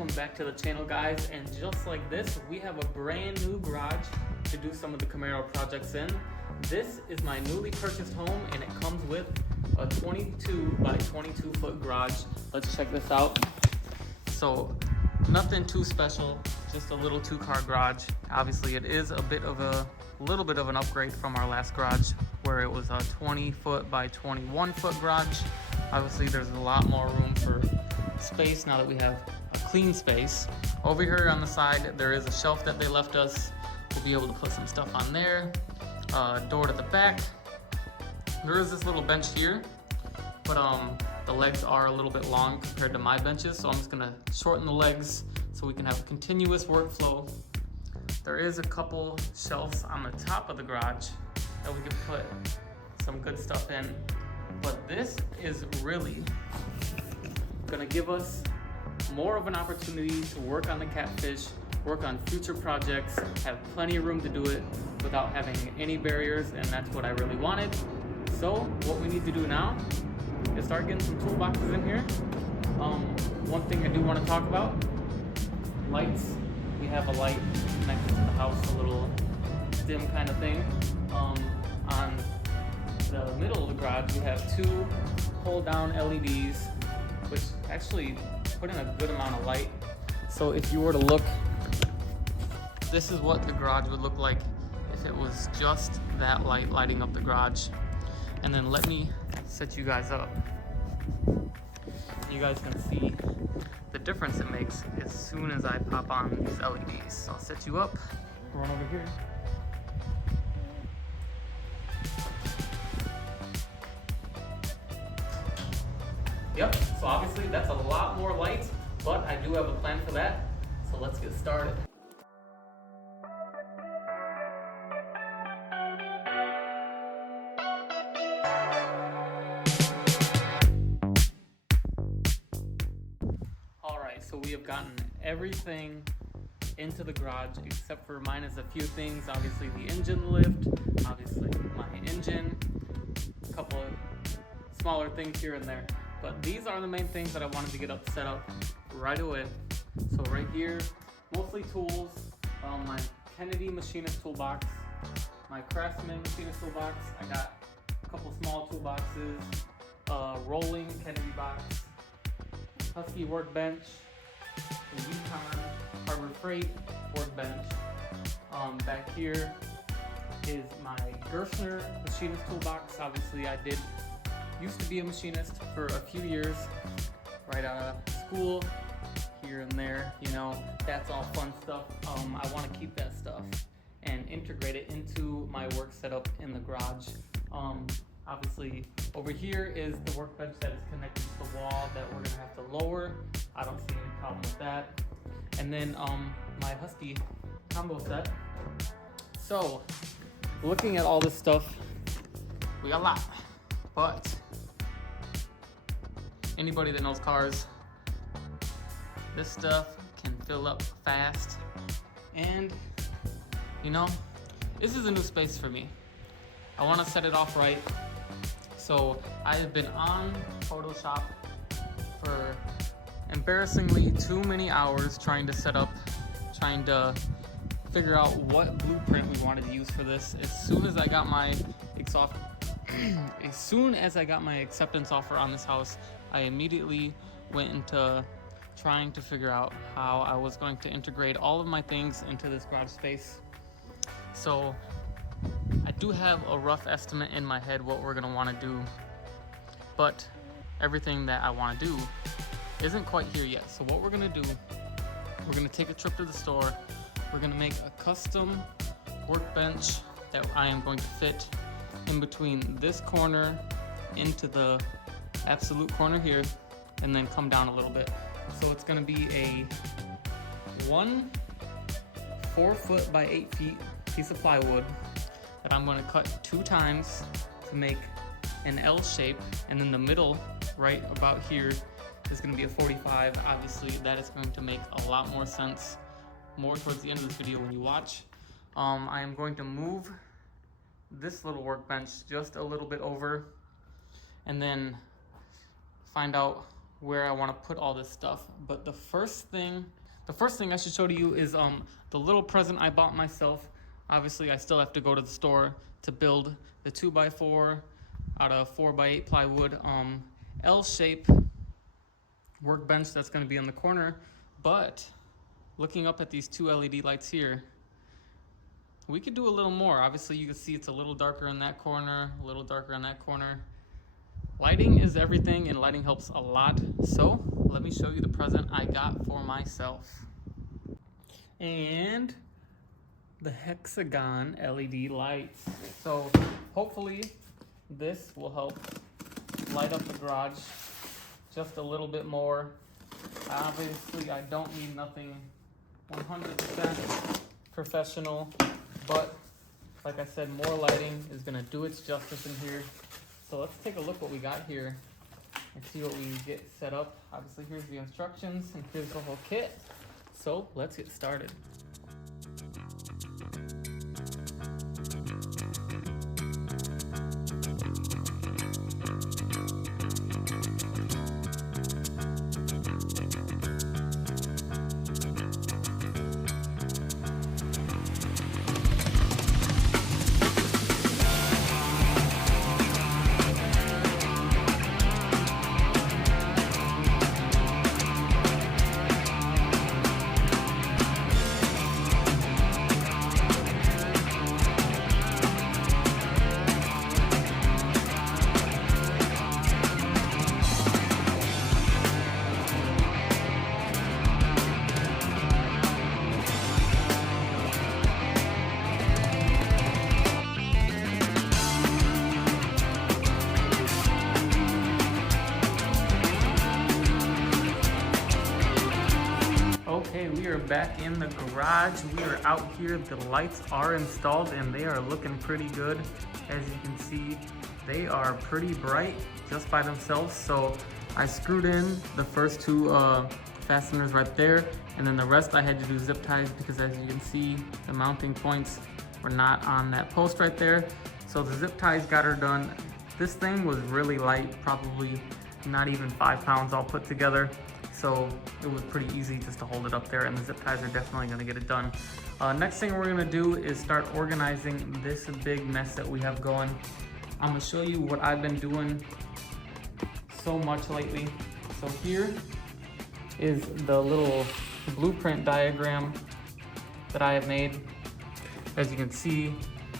welcome back to the channel, guys. And just like this, we have a brand new garage to do some of the Camaro projects in. This is my newly purchased home, and it comes with a 22 by 22 foot garage. Let's check this out. So nothing too special, just a little 2-car garage. Obviously it is a little bit of an upgrade from our last garage where it was a 20 foot by 21 foot garage. Obviously there's a lot more room for space now that we have a clean space. Over here on the side there is a shelf that they left us. We'll be able to put some stuff on there. Door to the back. There is this little bench here, but the legs are a little bit long compared to my benches, so I'm just gonna shorten the legs so we can have a continuous workflow. There is a couple shelves on the top of the garage that we can put some good stuff in, but this is really gonna give us more of an opportunity to work on the catfish, work on future projects, have plenty of room to do it without having any barriers, and that's what I really wanted. So what we need to do now is start getting some toolboxes in here. One thing I do want to talk about, lights. We have a light connected to the house, a little dim kind of thing. On the middle of the garage, we have 2 pull-down LEDs, which actually put in a good amount of light. So if you were to look, this is what the garage would look like if it was just that light lighting up the garage. And then let me set you guys up. You guys can see the difference it makes as soon as I pop on these LEDs. So I'll set you up, run over here. Yep, so obviously that's a lot more light, but I do have a plan for that. So let's get started. So we have gotten everything into the garage except for minus a few things. Obviously the engine lift, obviously my engine, a couple of smaller things here and there. But these are the main things that I wanted to get set up right away. So right here, mostly tools, my Kennedy machinist toolbox, my Craftsman machinist toolbox. I got a couple small toolboxes, rolling Kennedy box, Husky workbench, the Yukon Harbor Freight workbench. Back here is my Gerstner machinist toolbox. Obviously I used to be a machinist for a few years, right out of school, here and there, you know, that's all fun stuff. I want to keep that stuff and integrate it into my work setup in the garage. Obviously over here is the workbench that is connected to the wall that we're gonna have to lower. I don't see any problem with that. And then my Husky combo set. So looking at all this stuff, we got a lot, but anybody that knows cars, this stuff can fill up fast. And you know, this is a new space for me. I want to set it off right. So I have been on Photoshop for embarrassingly too many hours trying to set up, trying to figure out what blueprint we wanted to use for this. As soon as I got my acceptance offer on this house, I immediately went into trying to figure out how I was going to integrate all of my things into this garage space. So I do have a rough estimate in my head what we're gonna want to do, but everything that I want to do isn't quite here yet. So what we're gonna do, we're gonna take a trip to the store. We're gonna make a custom workbench that I am going to fit in between this corner into the absolute corner here, and then come down a little bit. So it's gonna be a 4 foot by 8 feet piece of plywood that I'm going to cut 2 times to make an L shape, and then the middle right about here is going to be a 45. Obviously that is going to make a lot more sense more towards the end of this video when you watch. I am going to move this little workbench just a little bit over and then find out where I want to put all this stuff. But the first thing I should show to you is the little present I bought myself. Obviously, I still have to go to the store to build the 2x4 out of 4x8 plywood L-shape workbench that's going to be in the corner. But looking up at these two LED lights here, we could do a little more. Obviously, you can see it's a little darker in that corner, a little darker in that corner. Lighting is everything, and lighting helps a lot. So let me show you the present I got for myself. And the hexagon LED lights. So hopefully this will help light up the garage just a little bit more. Obviously, I don't need nothing 100% professional, but like I said, more lighting is gonna do its justice in here. So let's take a look what we got here and see what we can get set up. Obviously, here's the instructions and here's the whole kit. So let's get started. Okay, we are back in the garage. We are out here. The lights are installed and they are looking pretty good. As you can see, they are pretty bright just by themselves. So I screwed in the first two fasteners right there, and then the rest I had to do zip ties because, as you can see, the mounting points were not on that post right there. So the zip ties got her done. This thing was really light, probably not even 5 pounds all put together. So it was pretty easy just to hold it up there, and the zip ties are definitely gonna get it done. Next thing we're gonna do is start organizing this big mess that we have going. I'm gonna show you what I've been doing so much lately. So here is the little blueprint diagram that I have made. As you can see,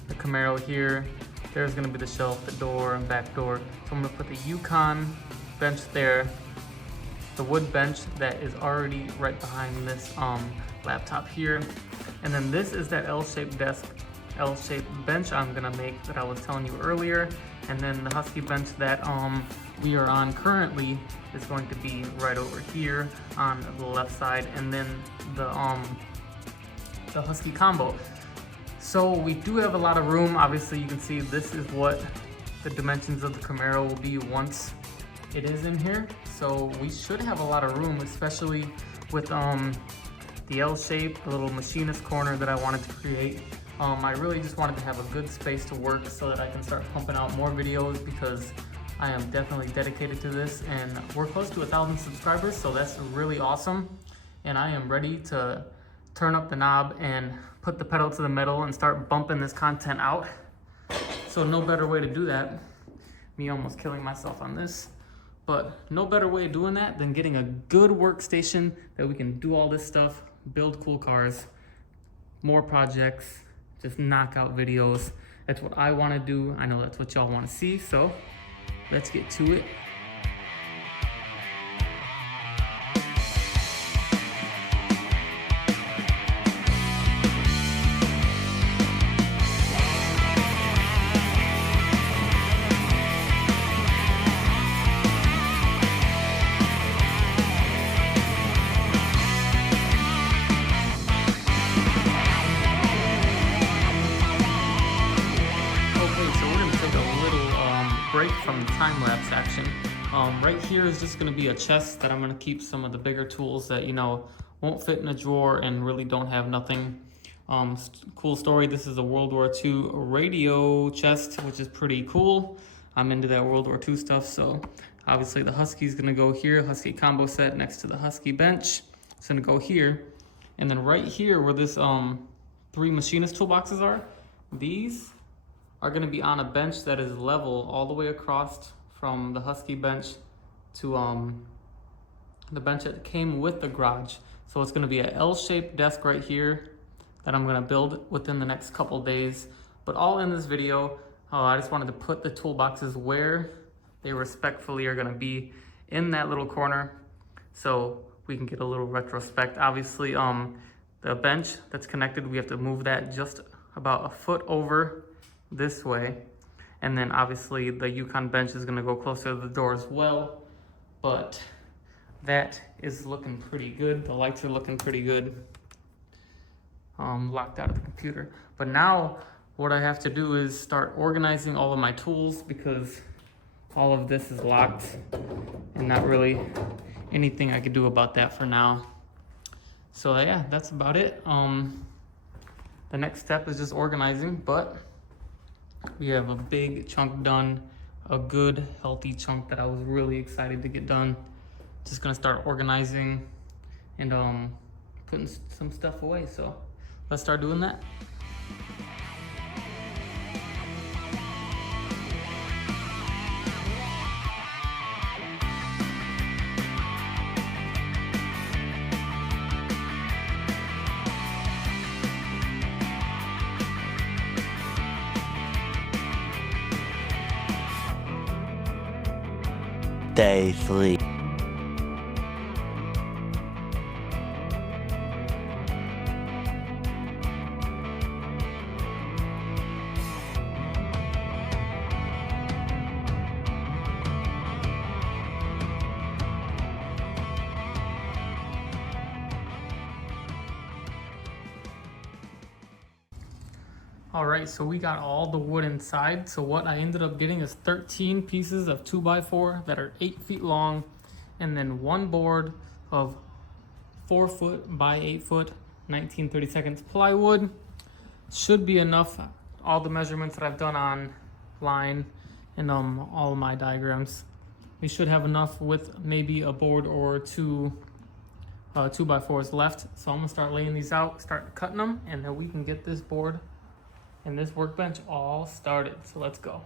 the Camaro here, there's gonna be the shelf, the door, and back door. So I'm gonna put the Yukon bench there, the wood bench that is already right behind this laptop here. And then this is that L-shaped desk, L-shaped bench I'm gonna make that I was telling you earlier. And then the Husky bench that we are on currently is going to be right over here on the left side. And then the Husky combo. So we do have a lot of room. Obviously you can see this is what the dimensions of the Camaro will be once it is in here. So we should have a lot of room, especially with the L shape, the little machinist corner that I wanted to create. I really just wanted to have a good space to work so that I can start pumping out more videos, because I am definitely dedicated to this, and we're close to 1,000 subscribers, so that's really awesome. And I am ready to turn up the knob and put the pedal to the metal and start bumping this content out. So no better way to do that, me almost killing myself on this. But no better way of doing that than getting a good workstation that we can do all this stuff, build cool cars, more projects, just knock out videos. That's what I want to do. I know that's what y'all want to see, so let's get to it. Break from the time-lapse action. Right here is just going to be a chest that I'm going to keep some of the bigger tools that, you know, won't fit in a drawer and really don't have nothing. Cool story, this is a World War II radio chest, which is pretty cool. I'm into that World War II stuff, so Obviously the Husky's gonna go here, Husky combo set next to the Husky bench. It's gonna go here. And then right here where this 3 machinist toolboxes are, these are gonna be on a bench that is level all the way across from the Husky bench to the bench that came with the garage. So it's gonna be a L-shaped desk right here that I'm gonna build within the next couple days. But all in this video, I just wanted to put the toolboxes where they respectfully are gonna be in that little corner so we can get a little retrospect. Obviously, the bench that's connected, we have to move that just about a foot over this way. And then obviously the Yukon bench is gonna go closer to the door as well. But that is looking pretty good. The lights are looking pretty good. Locked out of the computer. But now what I have to do is start organizing all of my tools because all of this is locked and not really anything I could do about that for now. So yeah, that's about it. The next step is just organizing, but we have a big chunk done, a good healthy chunk that I was really excited to get done. Just gonna start organizing and putting some stuff away. So let's start doing that. Day 3. All right, so we got all the wood inside. So what I ended up getting is 13 pieces of 2x4 that are 8 feet long, and then one board of 4 foot by 8 foot, 19/32 plywood. Should be enough. All the measurements that I've done online and all of my diagrams, we should have enough with maybe a board or two 2x4s left. So I'm gonna start laying these out, start cutting them, and then we can get this board and this workbench all started. So let's go.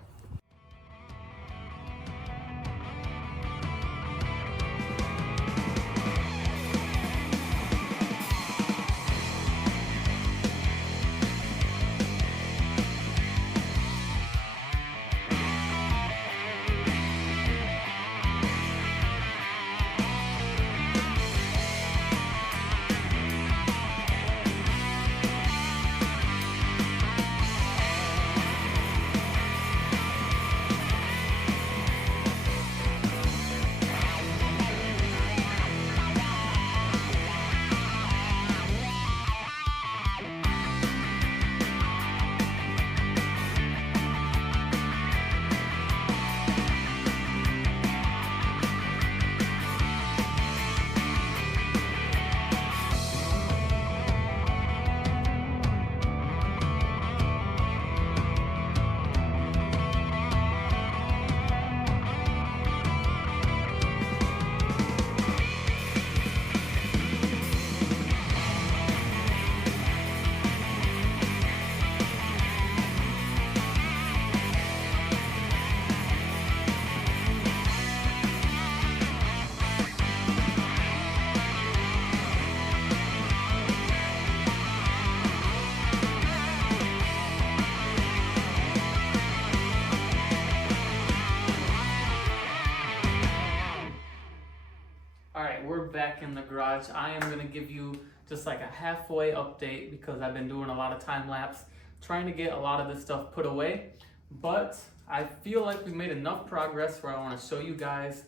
We're back in the garage. I am gonna give you just like a halfway update because I've been doing a lot of time lapse trying to get a lot of this stuff put away, but I feel like we made enough progress where I want to show you guys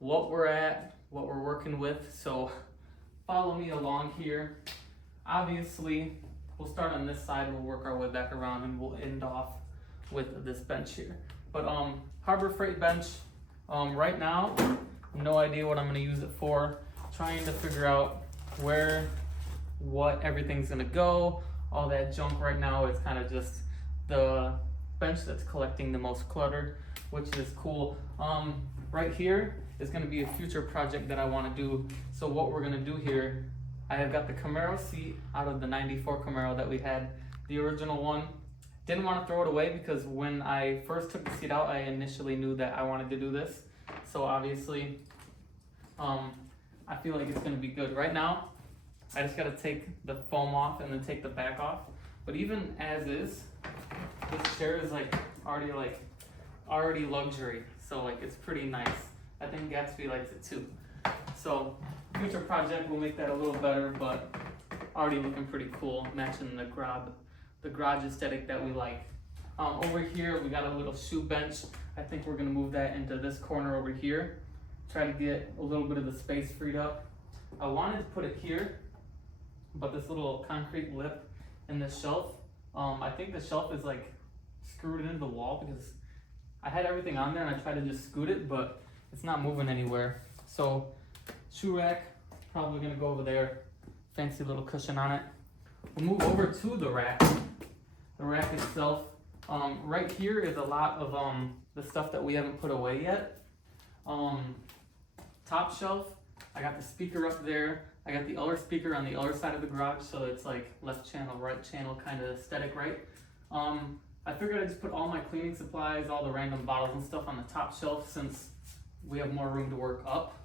what we're at, what we're working with. So follow me along here. Obviously we'll start on this side, we'll work our way back around, and we'll end off with this bench here. But Harbor Freight bench, right now no idea what I'm going to use it for. Trying to figure out what everything's going to go. All that junk right now is kind of just the bench that's collecting the most clutter, which is cool. right here is gonna be a future project that I wanna do. So what we're gonna do here, I have got the Camaro seat out of the 94 Camaro that we had, the original one. Didn't wanna throw it away because when I first took the seat out, I initially knew that I wanted to do this. So obviously, I feel like it's gonna be good. Right now, I just gotta take the foam off and then take the back off. But even as is, this chair is already luxury. So like it's pretty nice. I think Gatsby likes it too. So future project will make that a little better, but already looking pretty cool, matching the garage aesthetic that we like. Over here, we got a little shoe bench. I think we're gonna move that into this corner over here. Try to get a little bit of the space freed up. I wanted to put it here, but this little concrete lip in this shelf, I think the shelf is like screwed into the wall because I had everything on there and I tried to just scoot it, but it's not moving anywhere. So shoe rack, probably gonna go over there. Fancy little cushion on it. We'll move over to the rack. The rack itself. Right here is a lot of the stuff that we haven't put away yet. Top shelf, I got the speaker up there. I got the other speaker on the other side of the garage, so it's like left channel, right channel kind of aesthetic, right? I figured I'd just put all my cleaning supplies, all the random bottles and stuff on the top shelf since we have more room to work up.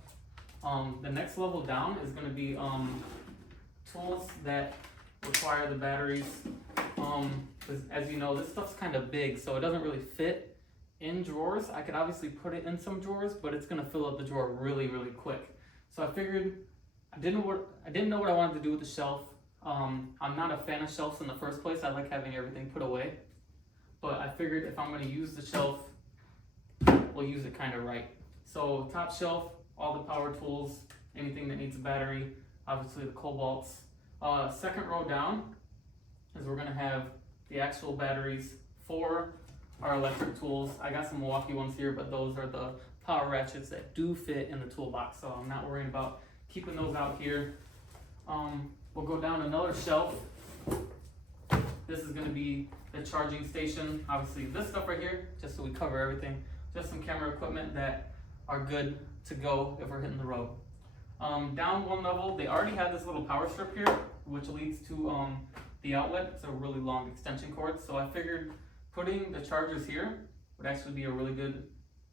The next level down is going to be tools that require the batteries. As you know, this stuff's kind of big, so it doesn't really fit in drawers. I could obviously put it in some drawers, but it's going to fill up the drawer really, really quick. So I figured I didn't know what I wanted to do with the shelf. I'm not a fan of shelves in the first place. I like having everything put away. But I figured if I'm going to use the shelf, we'll use it kind of right. So top shelf, all the power tools, anything that needs a battery, obviously the cobalts. Second row down is we're going to have the actual batteries for our electric tools. I got some Milwaukee ones here, but those are the power ratchets that do fit in the toolbox, so I'm not worrying about keeping those out here. We'll go down another shelf. This is going to be the charging station. Obviously this stuff right here, just so we cover everything. Just some camera equipment that are good to go if we're hitting the road. Down one level, they already have this little power strip here, which leads to the outlet. It's a really long extension cord, so I figured putting the chargers here would actually be a really good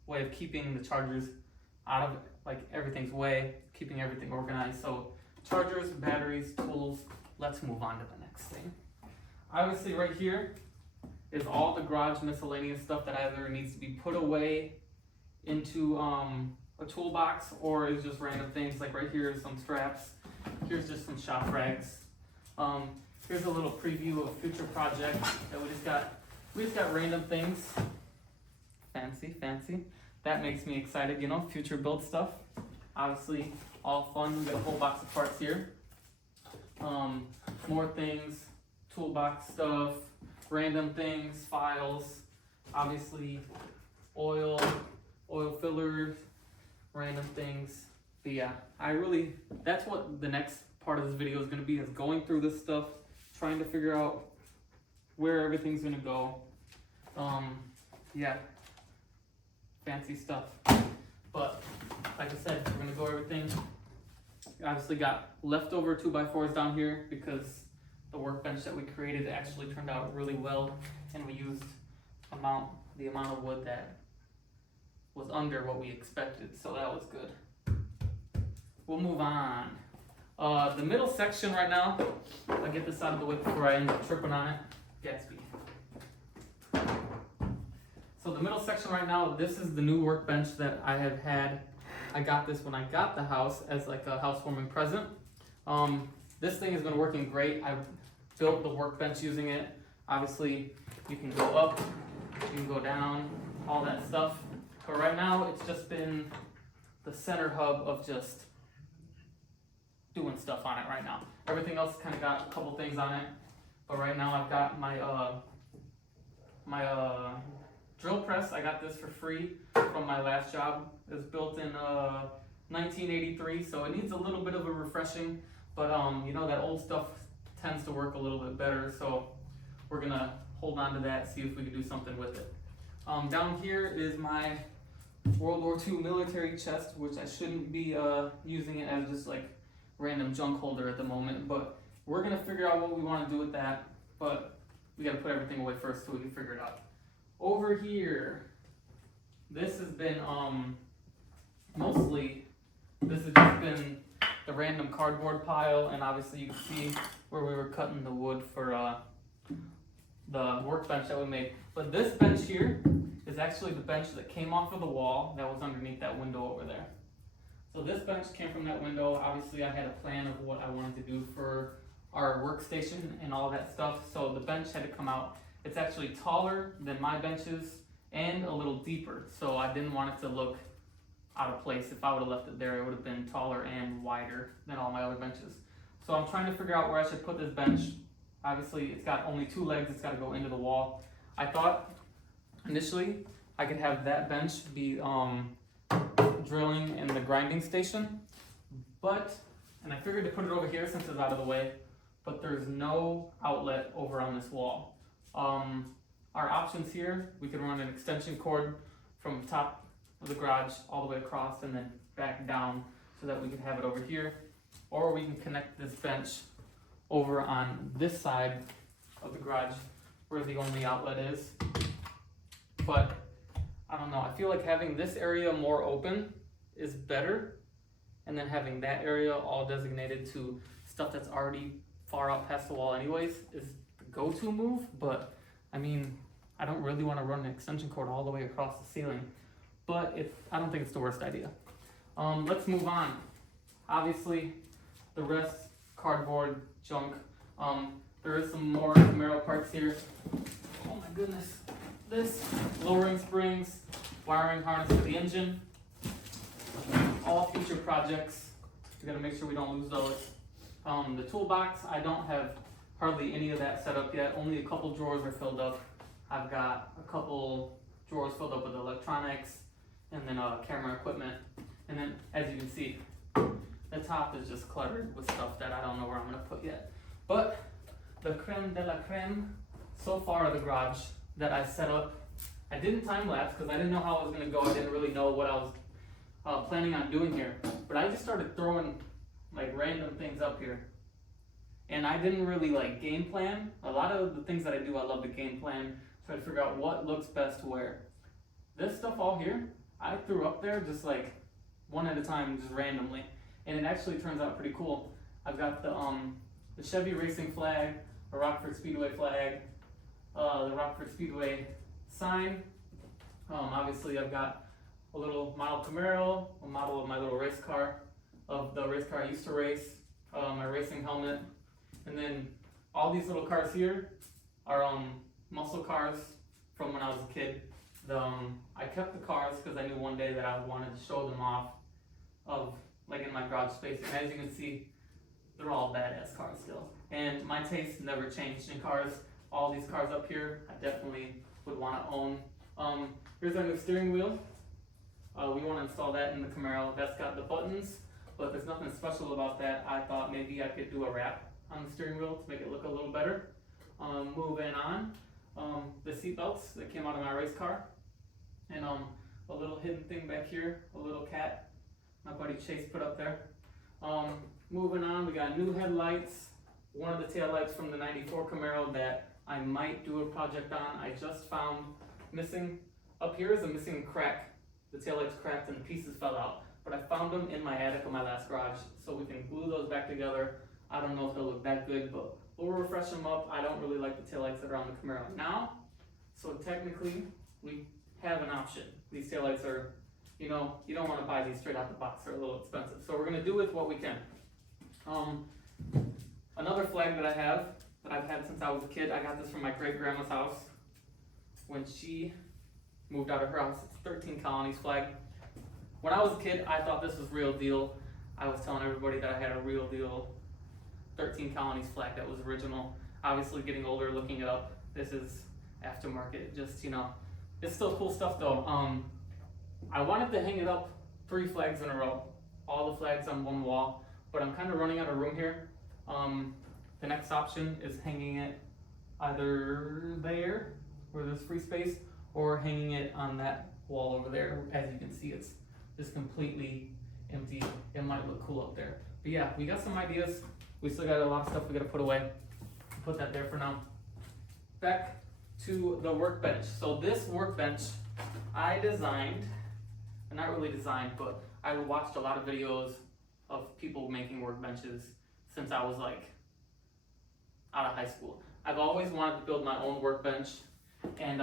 way of keeping the chargers out of like everything's way, keeping everything organized. So chargers, batteries, tools. Let's move on to the next thing. Obviously right here is all the garage miscellaneous stuff that either needs to be put away into a toolbox or is just random things. Like right here is some straps. Here's just some shop rags. Here's a little preview of a future project that we just got random things. Fancy, fancy. That makes me excited, you know, future build stuff. Obviously, all fun. We got a whole box of parts here. More things, toolbox stuff, random things, files, obviously oil fillers, random things. But yeah, that's what the next part of this video is going to be, is going through this stuff, trying to figure out where everything's going to go. Yeah, fancy stuff. But like I said, we're going to go everything. Obviously got leftover 2x4s down here because the workbench that we created actually turned out really well, and we used the amount of wood that was under what we expected, so that was good. We'll move on. The middle section right now, I'll get this out of the way before I end up tripping on it. Gatsby. So the middle section right now, this is the new workbench that I have had. I got this when I got the house as like a housewarming present. This thing has been working great. I built the workbench using it. Obviously, you can go up, you can go down, all that stuff. But right now, it's just been the center hub of just doing stuff on it right now. Everything else kind of got a couple things on it. But right now, I've got my drill press. I got this for free from my last job. It was built in 1983, so it needs a little bit of a refreshing. But you know, that old stuff tends to work a little bit better, so we're gonna hold on to that, see if we can do something with it. Down here is my World War II military chest, which I shouldn't be using it as just like random junk holder at the moment, but we're gonna figure out what we want to do with that. But we gotta put everything away first so we can figure it out. Over here, this has been mostly, this has just been the random cardboard pile, and obviously you can see where we were cutting the wood for the workbench that we made. But this bench here is actually the bench that came off of the wall that was underneath that window over there. So this bench came from that window. Obviously I had a plan of what I wanted to do for our workstation and all that stuff, so the bench had to come out. It's actually taller than my benches and a little deeper, so I didn't want it to look out of place. If I would have left it there, it would have been taller and wider than all my other benches. So I'm trying to figure out where I should put this bench. Obviously it's got only 2 legs, it's got to go into the wall. I thought initially I could have that bench be drilling in the grinding station, and I figured to put it over here since it's out of the way, but there's no outlet over on this wall. Our options here, we could run an extension cord from the top of the garage all the way across and then back down so that we could have it over here, or we can connect this bench over on this side of the garage where the only outlet is. But I don't know, I feel like having this area more open is better, and then having that area all designated to stuff that's already far out past the wall anyways is the go-to move. But I mean, I don't really want to run an extension cord all the way across the ceiling, but I don't think it's the worst idea. Let's move on. Obviously the rest cardboard junk. There is some more Camaro parts here. Oh my goodness. This lowering springs, wiring harness for the engine, all future projects. We gotta make sure we don't lose those. The toolbox, I don't have hardly any of that set up yet. Only a couple drawers are filled up. I've got a couple drawers filled up with electronics and then camera equipment. And then as you can see, the top is just cluttered with stuff that I don't know where I'm gonna put yet. But the creme de la creme so far of the garage that I set up, I didn't time lapse because I didn't know how it was gonna go. I didn't really know what I was planning on doing here. But I just started throwing like random things up here. And I didn't really like game plan. A lot of the things that I do, I love to game plan, try to figure out what looks best where. This stuff all here, I threw up there just like one at a time, just randomly. And it actually turns out pretty cool. I've got the Chevy racing flag, a Rockford Speedway flag, the Rockford Speedway sign. Obviously I've got a little model Camaro, a model of my little race car, of the race car I used to race, my racing helmet, and then all these little cars here are muscle cars from when I was a kid. I kept the cars because I knew one day that I wanted to show them off of like in my garage space, and as you can see, they're all badass cars still. And my taste never changed in cars. All these cars up here, I definitely would want to own. Here's our new steering wheel. We want to install that in the Camaro. That's got the buttons, but there's nothing special about that. I thought maybe I could do a wrap on the steering wheel to make it look a little better. Moving on, the seat belts that came out of my race car, and a little hidden thing back here, a little cat my buddy Chase put up there. Moving on, we got new headlights. One of the tail lights from the '94 Camaro that I might do a project on. I just found missing, up here is a missing crack. The tail lights cracked and the pieces fell out. But I found them in my attic of my last garage, so we can glue those back together. I don't know if they'll look that good, but we'll refresh them up. I don't really like the tail lights that are on the Camaro now, so technically we have an option. These tail lights are, you know, you don't want to buy these straight out the box. They're a little expensive, so we're gonna do with what we can. Another flag that I have, that I've had since I was a kid, I got this from my great grandma's house when she moved out of her house. It's 13 Colonies flag. When I was a kid, I thought this was real deal. I was telling everybody that I had a real deal 13 Colonies flag that was original. Obviously getting older, looking it up, this is aftermarket, just, you know, it's still cool stuff though. I wanted to hang it up 3 flags in a row, all the flags on one wall, but I'm kind of running out of room here. The next option is hanging it either there, where there's free space, or hanging it on that wall over there. As you can see, it's just completely empty. It might look cool up there. But yeah, we got some ideas. We still got a lot of stuff we gotta put away. Put that there for now. Back to the workbench. So this workbench I designed, not really designed, but I watched a lot of videos of people making workbenches since I was like out of high school. I've always wanted to build my own workbench, and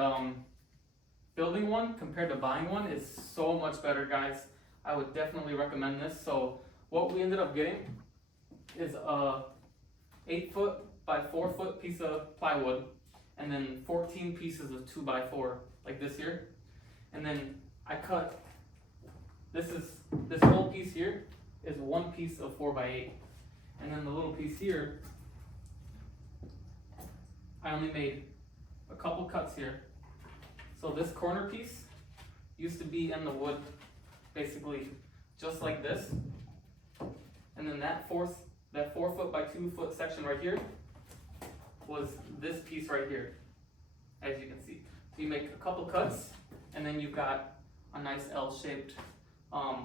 building one compared to buying one is so much better, guys. I would definitely recommend this. So what we ended up getting is a 8-foot by 4-foot piece of plywood, and then 14 pieces of 2x4 like this here. And then I cut, this whole piece here is one piece of 4x8. And then the little piece here, I only made a couple cuts here. So this corner piece used to be in the wood, basically just like this. And then that 4-foot by 2-foot section right here was this piece right here, as you can see. So you make a couple cuts, and then you've got a nice L-shaped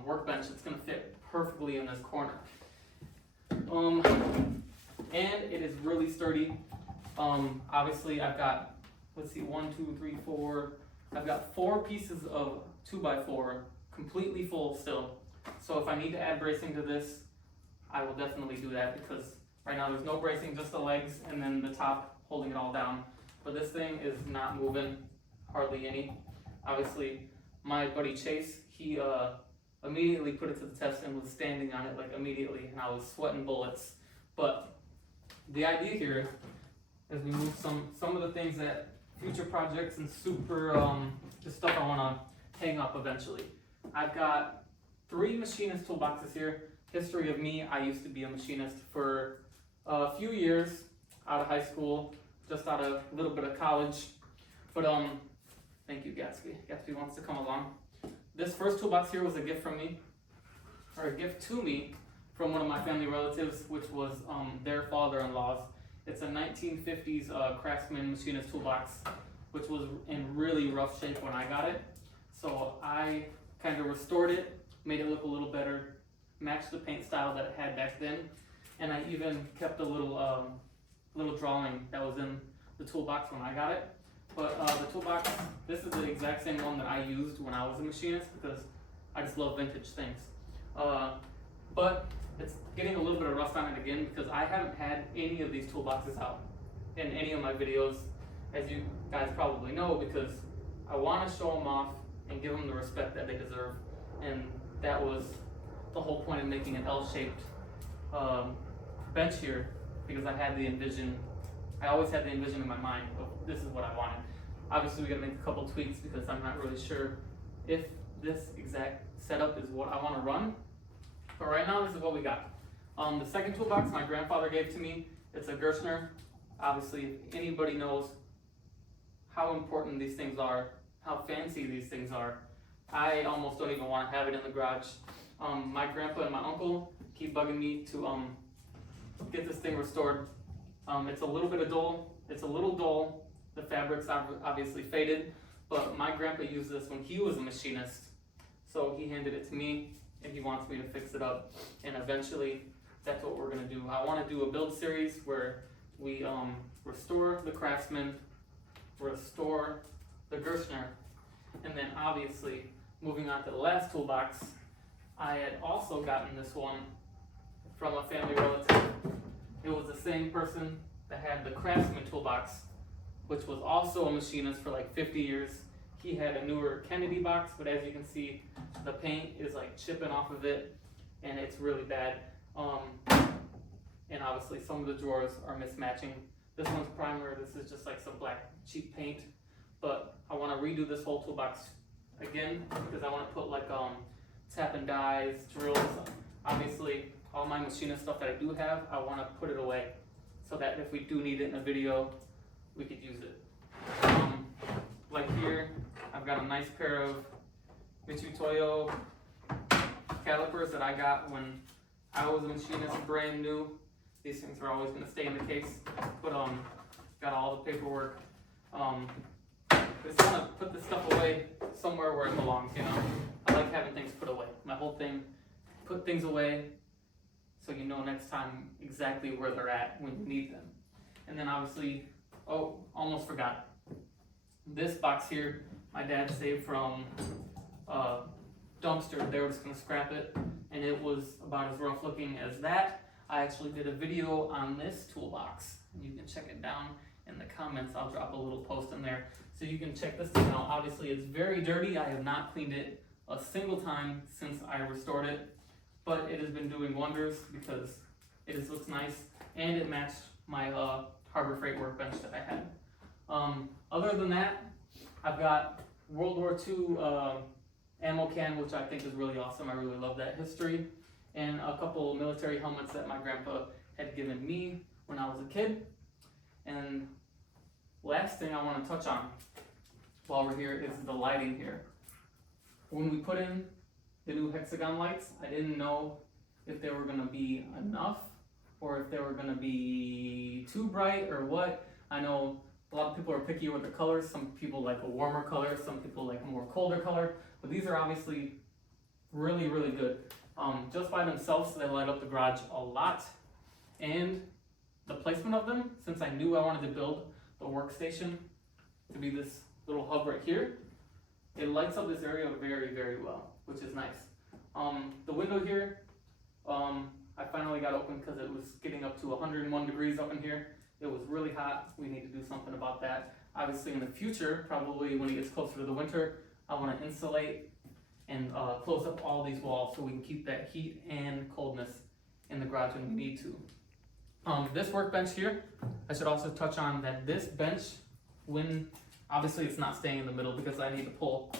workbench that's gonna fit perfectly in this corner. And it is really sturdy. Obviously I've got, let's see, 1, 2, 3, 4. I've got 4 pieces of 2x4 completely full still. So if I need to add bracing to this, I will definitely do that, because right now there's no bracing, just the legs and then the top holding it all down. But this thing is not moving hardly any. Obviously my buddy Chaz, he immediately put it to the test and was standing on it like immediately, and I was sweating bullets. But the idea here is we move some of the things that future projects and super just stuff I want to hang up eventually. I've got 3 machinist toolboxes here. History of me, I used to be a machinist for a few years out of high school, just out of a little bit of college. But thank you, Gatsby. Gatsby wants to come along. This first toolbox here was a gift from me, or a gift to me from one of my family relatives, which was their father-in-law's. It's a 1950s Craftsman machinist toolbox, which was in really rough shape when I got it. So I kind of restored it, made it look a little better, matched the paint style that it had back then, and I even kept a little little drawing that was in the toolbox when I got it. But the toolbox, this is the exact same one that I used when I was a machinist, because I just love vintage things. But it's getting a little bit of rust on it again, because I haven't had any of these toolboxes out in any of my videos, as you guys probably know, because I want to show them off and give them the respect that they deserve. And that was the whole point of making an L-shaped bench here, because I always had the envision in my mind of this is what I wanted. Obviously we gotta make a couple tweaks, because I'm not really sure if this exact setup is what I want to run. But right now this is what we got. The second toolbox my grandfather gave to me, it's a Gerstner. Obviously if anybody knows how important these things are, how fancy these things are, I almost don't even want to have it in the garage. My grandpa and my uncle keep bugging me to get this thing restored. It's a little bit dull. It's a little dull. The fabric's obviously faded, but my grandpa used this when he was a machinist, so he handed it to me, and he wants me to fix it up. And eventually, that's what we're gonna do. I want to do a build series where we restore the Craftsman, restore the Gerstner, and then obviously moving on to the last toolbox. I had also gotten this one from a family relative. It was the same person that had the Craftsman toolbox, which was also a machinist for like 50 years. He had a newer Kennedy box, but as you can see, the paint is like chipping off of it, and it's really bad. And obviously some of the drawers are mismatching. This one's primer, this is just like some black cheap paint. But I want to redo this whole toolbox again, because I want to put like tap and dies, drills. Obviously all my machinist stuff that I do have, I want to put it away, so that if we do need it in a video, we could use it. Like here, I've got a nice pair of Mitutoyo calipers that I got when I was a machinist, brand new. These things are always going to stay in the case, but got all the paperwork. I just want to put this stuff away somewhere where it belongs, you know? I like having things put away. My whole thing, put things away so you know next time exactly where they're at when you need them. And then obviously, oh, almost forgot. This box here, my dad saved from a dumpster. They were just gonna scrap it, and it was about as rough looking as that. I actually did a video on this toolbox. You can check it down in the comments. I'll drop a little post in there so you can check this thing out. Obviously, it's very dirty. I have not cleaned it a single time since I restored it, but it has been doing wonders because it just looks nice and it matched my Harbor Freight workbench that I had. Other than that, I've got World War II ammo can, which I think is really awesome. I really love that history. And a couple military helmets that my grandpa had given me when I was a kid. And last thing I want to touch on while we're here is the lighting here. When we put in the new hexagon lights, I didn't know if they were going to be enough or if they were going to be too bright or what. I know a lot of people are picky with the colors. Some people like a warmer color, some people like a more colder color, but these are obviously really, really good. Just by themselves, they light up the garage a lot. And the placement of them, since I knew I wanted to build the workstation to be this little hub right here, it lights up this area very, very well, which is nice. The window here, I finally got open because it was getting up to 101 degrees up in here. It was really hot. We need to do something about that. Obviously in the future, probably when it gets closer to the winter, I want to insulate and close up all these walls so we can keep that heat and coldness in the garage when we need to. This workbench here, I should also touch on that this bench, when obviously it's not staying in the middle because I need to pull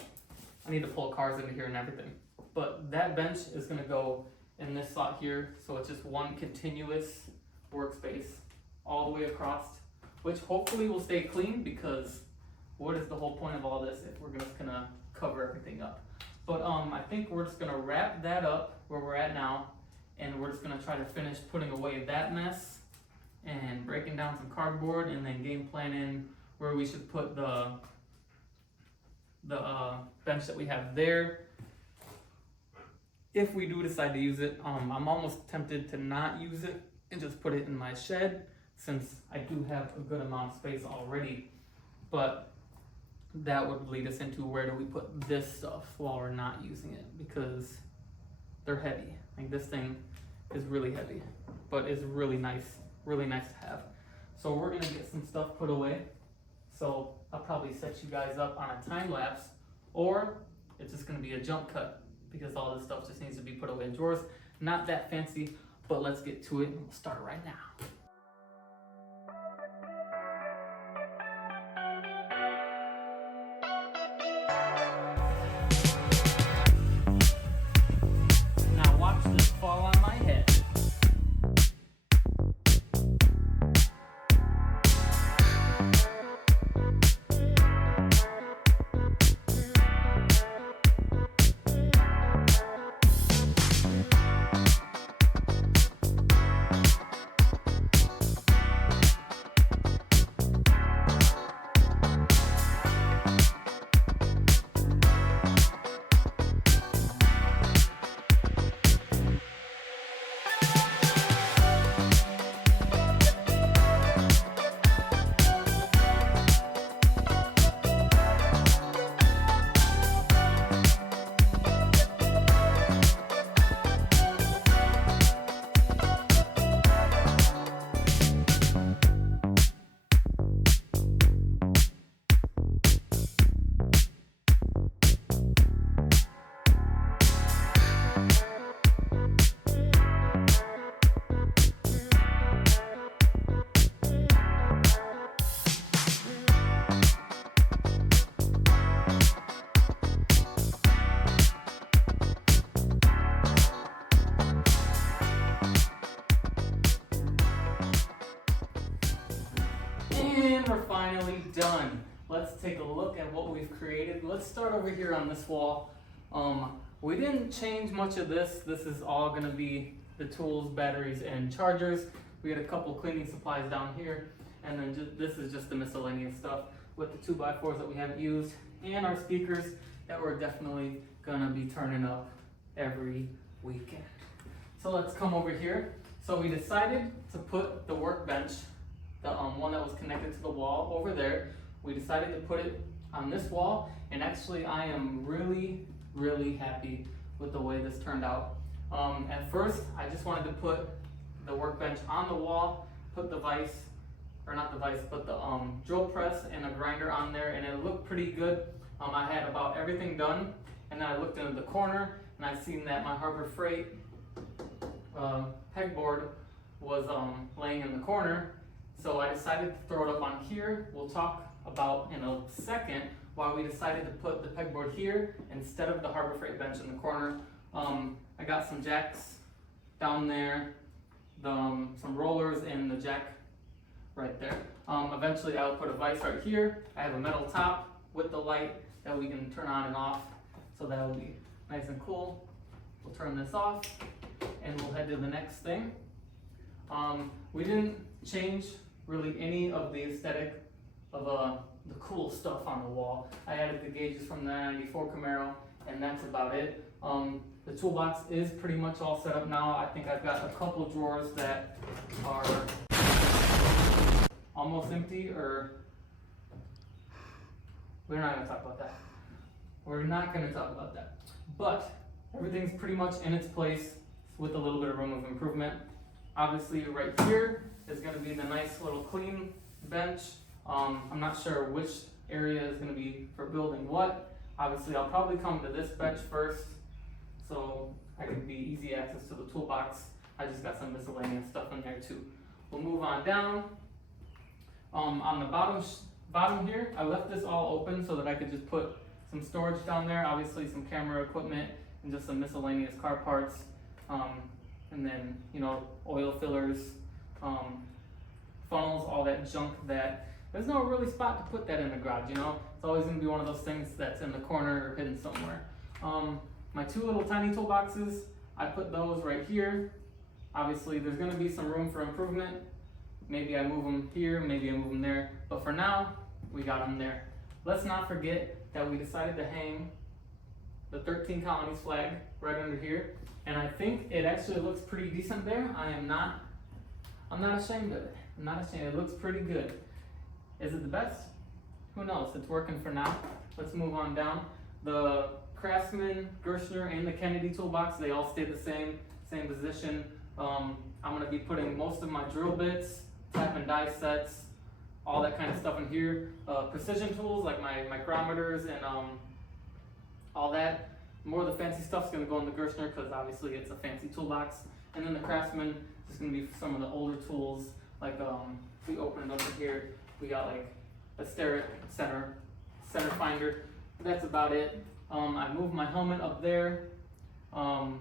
cars into here and everything. But that bench is going to go in this slot here, so it's just one continuous workspace all the way across, which hopefully will stay clean because what is the whole point of all this if we're just going to cover everything up? But I think we're just going to wrap that up where we're at now, and we're just going to try to finish putting away that mess and breaking down some cardboard and then game planning where we should put the bench that we have there. If we do decide to use it, I'm almost tempted to not use it and just put it in my shed since I do have a good amount of space already. But that would lead us into where do we put this stuff while we're not using it, because they're heavy. Like this thing is really heavy, but it's really nice to have. So we're gonna get some stuff put away. So I'll probably set you guys up on a time lapse, or it's just gonna be a jump cut because all this stuff just needs to be put away in drawers. Not that fancy, but let's get to it and we'll start right now. Now watch this fall on my head. And we're finally done. Let's take a look at what we've created. Let's start over here on this wall. We didn't change much of this. This is all gonna be the tools, batteries, and chargers. We had a couple cleaning supplies down here, and then this is just the miscellaneous stuff. with the 2x4s that we haven't used, and our speakers that we're definitely gonna be turning up every weekend. So let's come over here. So we decided to put the workbench, the one that was connected to the wall over there, we decided to put it on this wall, and actually I am really happy with the way this turned out. At first, I just wanted to put the workbench on the wall, put the vise, or not the vise, but the drill press and a grinder on there, and it looked pretty good. I had about everything done, and then I looked into the corner, and I seen that my Harbor Freight pegboard was laying in the corner, so I decided to throw it up on here. We'll talk about in a second why we decided to put the pegboard here instead of the Harbor Freight bench in the corner. I got some jacks down there, some rollers, and the jack right there. Eventually I'll put a vise right here. I have a metal top with the light that we can turn on and off, so that will be nice and cool. We'll turn this off and we'll head to the next thing. We didn't change really any of the aesthetic of the cool stuff on the wall. I added the gauges from the 94 Camaro, and that's about it. The toolbox is pretty much all set up now. I think I've got a couple drawers that are almost empty, or we're not gonna talk about that. We're not gonna talk about that. But everything's pretty much in its place with a little bit of room of improvement. Obviously right here is gonna be the nice little clean bench. I'm not sure which area is gonna be for building what. Obviously I'll probably come to this bench first, so I can be easy access to the toolbox. I just got some miscellaneous stuff in there too. We'll move on down. On the bottom here, I left this all open so that I could just put some storage down there, obviously some camera equipment and just some miscellaneous car parts, and then, you know, oil fillers, funnels, all that junk that there's no really spot to put that in the garage, you know? It's always gonna be one of those things that's in the corner or hidden somewhere. My two little tiny toolboxes, I put those right here. Obviously there's gonna be some room for improvement. Maybe I move them here, maybe I move them there, but for now, we got them there. Let's not forget that we decided to hang the 13 Colonies flag right under here, and I think it actually looks pretty decent there. I'm not ashamed of it. I'm not ashamed, it looks pretty good. Is it the best? Who knows, it's working for now. Let's move on down. The Craftsman, Gershner, and the Kennedy toolbox, they all stay the same position. I'm gonna be putting most of my drill bits, tap and die sets, all that kind of stuff in here. Precision tools like my micrometers and all that. More of the fancy stuff's gonna go in the Gershner because obviously it's a fancy toolbox. And then the Craftsman is gonna be some of the older tools, like we open it up in here. We got like a steric center finder. That's about it. I moved my helmet up there. One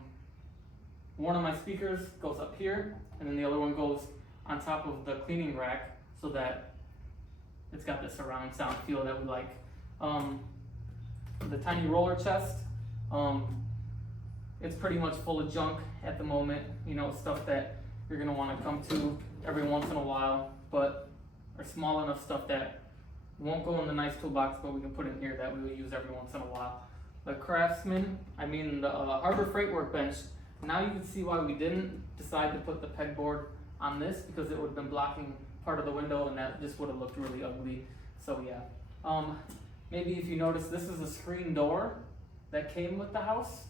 of my speakers goes up here, and then the other one goes on top of the cleaning rack so that it's got the surround sound feel that we like. The tiny roller chest, it's pretty much full of junk at the moment, you know, stuff that you're gonna wanna come to every once in a while, but are small enough stuff that won't go in the nice toolbox, but we can put in here that we will use every once in a while. The Craftsman, the Harbor Freight workbench, now you can see why we didn't decide to put the pegboard on this, because it would have been blocking part of the window and that just would have looked really ugly. So yeah, maybe if you notice, this is a screen door that came with the house.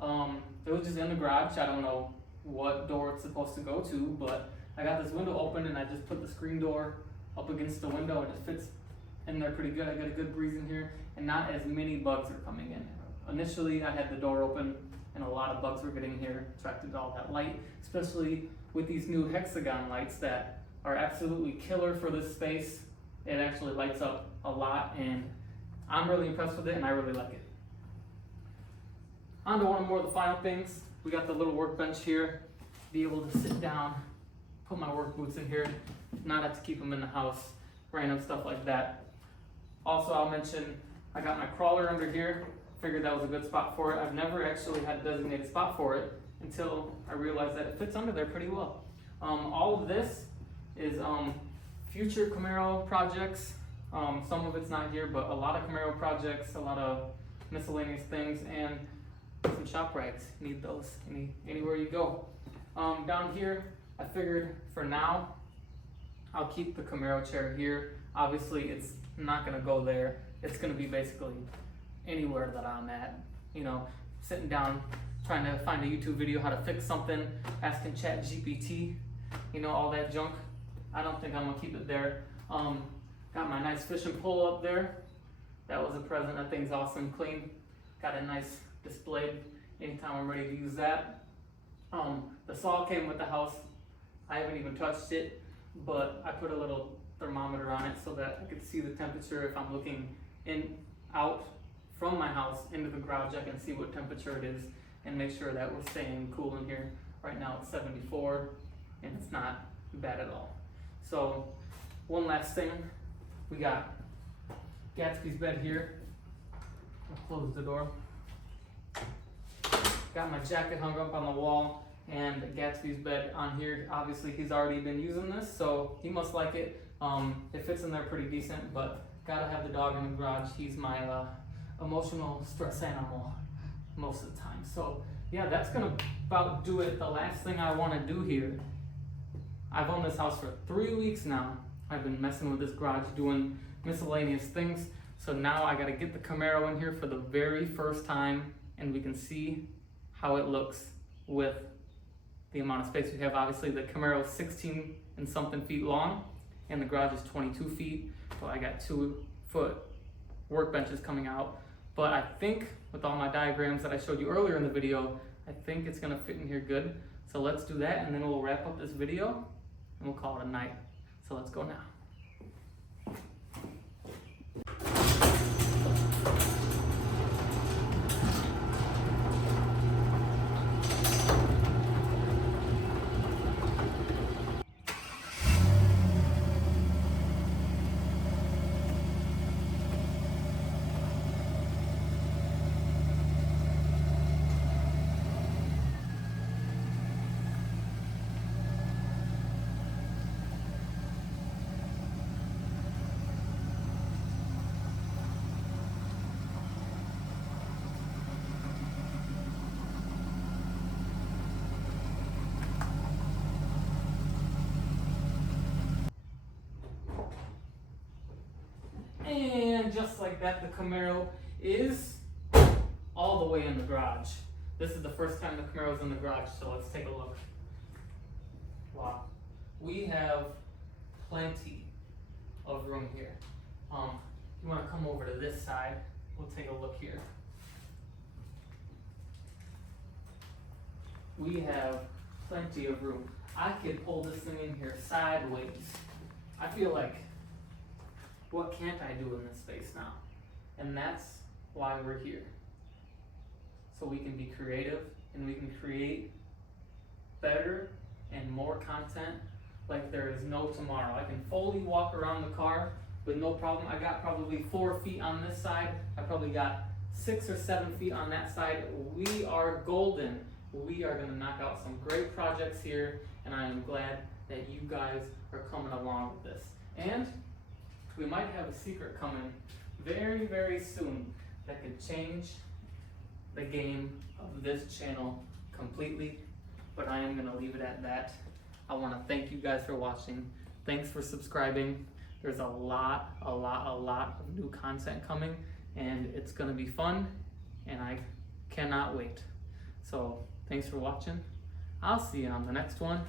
It was just in the garage. I don't know what door it's supposed to go to, but I got this window open and I just put the screen door up against the window and it fits in there pretty good. I got a good breeze in here and not as many bugs are coming in. Initially I had the door open and a lot of bugs were getting here, attracted to all that light, especially with these new hexagon lights that are absolutely killer for this space. It actually lights up a lot and I'm really impressed with it and I really like it. On to one more of the final things. We got the little workbench here, be able to sit down, put my work boots in here, not have to keep them in the house, random stuff like that. Also, I'll mention I got my crawler under here. Figured that was a good spot for it. I've never actually had a designated spot for it until I realized that it fits under there pretty well. All of this is future Camaro projects Some of it's not here, but a lot of Camaro projects, a lot of miscellaneous things, and some shop rags. Need those anywhere you go. Down here, I figured for now, I'll keep the Camaro chair here. Obviously, it's not gonna go there. It's gonna be basically anywhere that I'm at. You know, sitting down, trying to find a YouTube video how to fix something, asking Chat GPT, you know, all that junk. I don't think I'm gonna keep it there. Got my nice fishing pole up there. That was a present. That thing's awesome, clean. Got a nice display anytime I'm ready to use that. The saw came with the house. I haven't even touched it, but I put a little thermometer on it so that I could see the temperature. If I'm looking out from my house into the garage, I can see what temperature it is and make sure that we're staying cool in here. Right now it's 74 and it's not bad at all. So one last thing, we got Gatsby's bed here. I'll close the door. Got my jacket hung up on the wall and Gatsby's bed on here. Obviously he's already been using this, so he must like it. It fits in there pretty decent, but gotta have the dog in the garage. He's my emotional stress animal most of the time. So yeah, that's gonna about do it. The last thing I wanna do here, I've owned this house for 3 weeks now. I've been messing with this garage, doing miscellaneous things. So now I gotta get the Camaro in here for the very first time and we can see how it looks with the amount of space we have. Obviously the Camaro is 16 and something feet long and the garage is 22 feet. So I got 2-foot workbenches coming out. But I think with all my diagrams that I showed you earlier in the video, I think it's gonna fit in here good. So let's do that and then we'll wrap up this video and we'll call it a night. So let's go now. And just like that, the Camaro is all the way in the garage. This is the first time the Camaro's in the garage, so let's take a look. Wow. We have plenty of room here. You want to come over to this side, we'll take a look here. We have plenty of room. I could pull this thing in here sideways. I feel like, what can't I do in this space now? And that's why we're here. So we can be creative and we can create better and more content like there is no tomorrow. I can fully walk around the car with no problem. I got probably 4 feet on this side. I probably got 6 or 7 feet on that side. We are golden. We are gonna knock out some great projects here, and I am glad that you guys are coming along with this. And we might have a secret coming very, very soon that could change the game of this channel completely, but I am gonna leave it at that. I wanna thank you guys for watching. Thanks for subscribing. There's a lot of new content coming, and it's gonna be fun, and I cannot wait. So thanks for watching. I'll see you on the next one.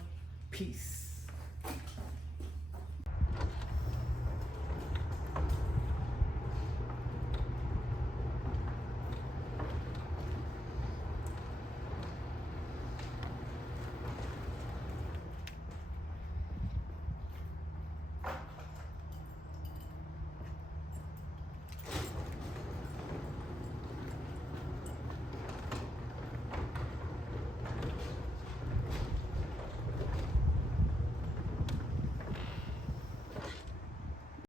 Peace.